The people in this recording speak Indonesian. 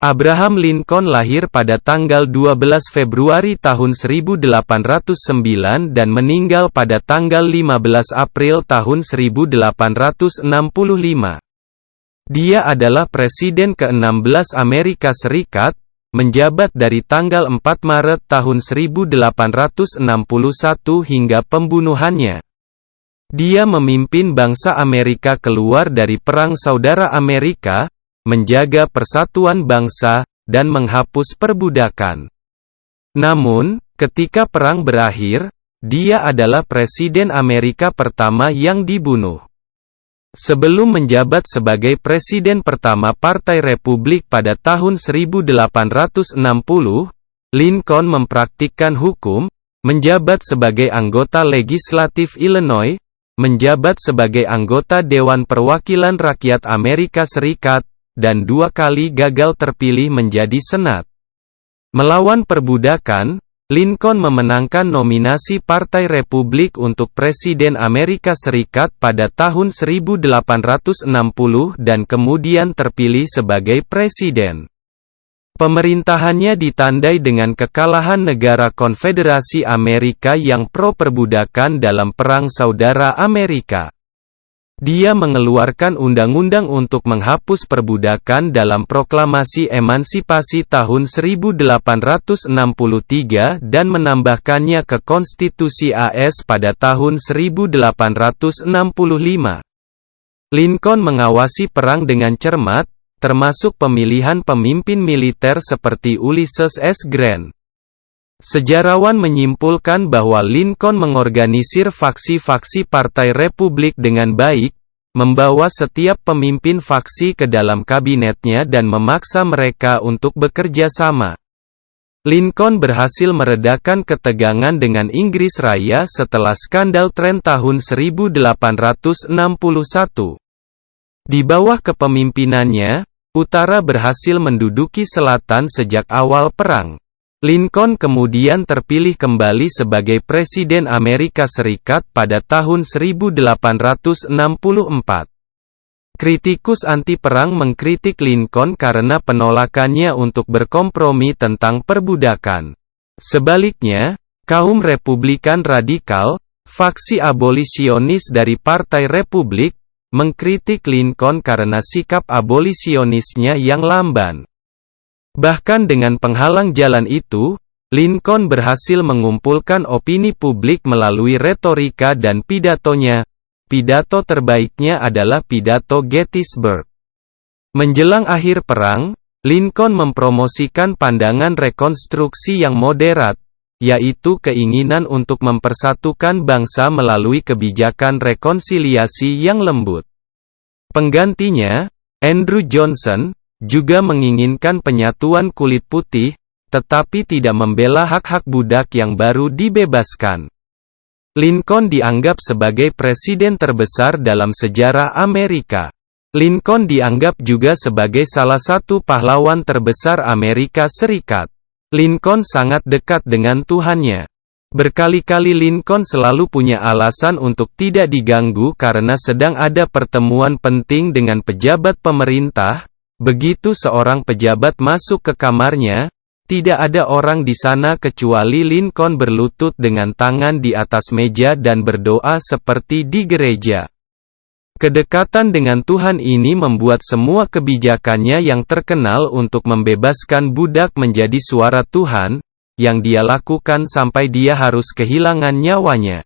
Abraham Lincoln lahir pada tanggal 12 Februari tahun 1809 dan meninggal pada tanggal 15 April tahun 1865. Dia adalah Presiden ke-16 Amerika Serikat, menjabat dari tanggal 4 Maret tahun 1861 hingga pembunuhannya. Dia memimpin bangsa Amerika keluar dari Perang Saudara Amerika, menjaga persatuan bangsa, dan menghapus perbudakan. Namun, ketika perang berakhir, dia adalah Presiden Amerika pertama yang dibunuh. Sebelum menjabat sebagai Presiden pertama Partai Republik pada tahun 1860, Lincoln mempraktikkan hukum, menjabat sebagai anggota legislatif Illinois, menjabat sebagai anggota Dewan Perwakilan Rakyat Amerika Serikat, dan 2 kali gagal terpilih menjadi Senat. Melawan perbudakan, Lincoln memenangkan nominasi Partai Republik untuk Presiden Amerika Serikat pada tahun 1860 dan kemudian terpilih sebagai Presiden. Pemerintahannya ditandai dengan kekalahan negara Konfederasi Amerika yang pro-perbudakan dalam Perang Saudara Amerika. Dia mengeluarkan undang-undang untuk menghapus perbudakan dalam Proklamasi Emansipasi tahun 1863 dan menambahkannya ke Konstitusi AS pada tahun 1865. Lincoln mengawasi perang dengan cermat, termasuk pemilihan pemimpin militer seperti Ulysses S. Grant. Sejarawan menyimpulkan bahwa Lincoln mengorganisir faksi-faksi Partai Republik dengan baik, membawa setiap pemimpin faksi ke dalam kabinetnya dan memaksa mereka untuk bekerja sama. Lincoln berhasil meredakan ketegangan dengan Inggris Raya setelah skandal tren tahun 1861. Di bawah kepemimpinannya, Utara berhasil menduduki Selatan sejak awal perang. Lincoln kemudian terpilih kembali sebagai Presiden Amerika Serikat pada tahun 1864. Kritikus anti-perang mengkritik Lincoln karena penolakannya untuk berkompromi tentang perbudakan. Sebaliknya, kaum Republikan radikal, faksi abolisionis dari Partai Republik, mengkritik Lincoln karena sikap abolisionisnya yang lamban. Bahkan dengan penghalang jalan itu, Lincoln berhasil mengumpulkan opini publik melalui retorika dan pidatonya. Pidato terbaiknya adalah pidato Gettysburg. Menjelang akhir perang, Lincoln mempromosikan pandangan rekonstruksi yang moderat, yaitu keinginan untuk mempersatukan bangsa melalui kebijakan rekonsiliasi yang lembut. Penggantinya, Andrew Johnson, juga menginginkan penyatuan kulit putih, tetapi tidak membela hak-hak budak yang baru dibebaskan. Lincoln dianggap sebagai presiden terbesar dalam sejarah Amerika. Lincoln dianggap juga sebagai salah satu pahlawan terbesar Amerika Serikat. Lincoln sangat dekat dengan Tuhannya. Berkali-kali Lincoln selalu punya alasan untuk tidak diganggu karena sedang ada pertemuan penting dengan pejabat pemerintah. Begitu seorang pejabat masuk ke kamarnya, tidak ada orang di sana kecuali Lincoln berlutut dengan tangan di atas meja dan berdoa seperti di gereja. Kedekatan dengan Tuhan ini membuat semua kebijakannya yang terkenal untuk membebaskan budak menjadi suara Tuhan, yang dia lakukan sampai dia harus kehilangan nyawanya.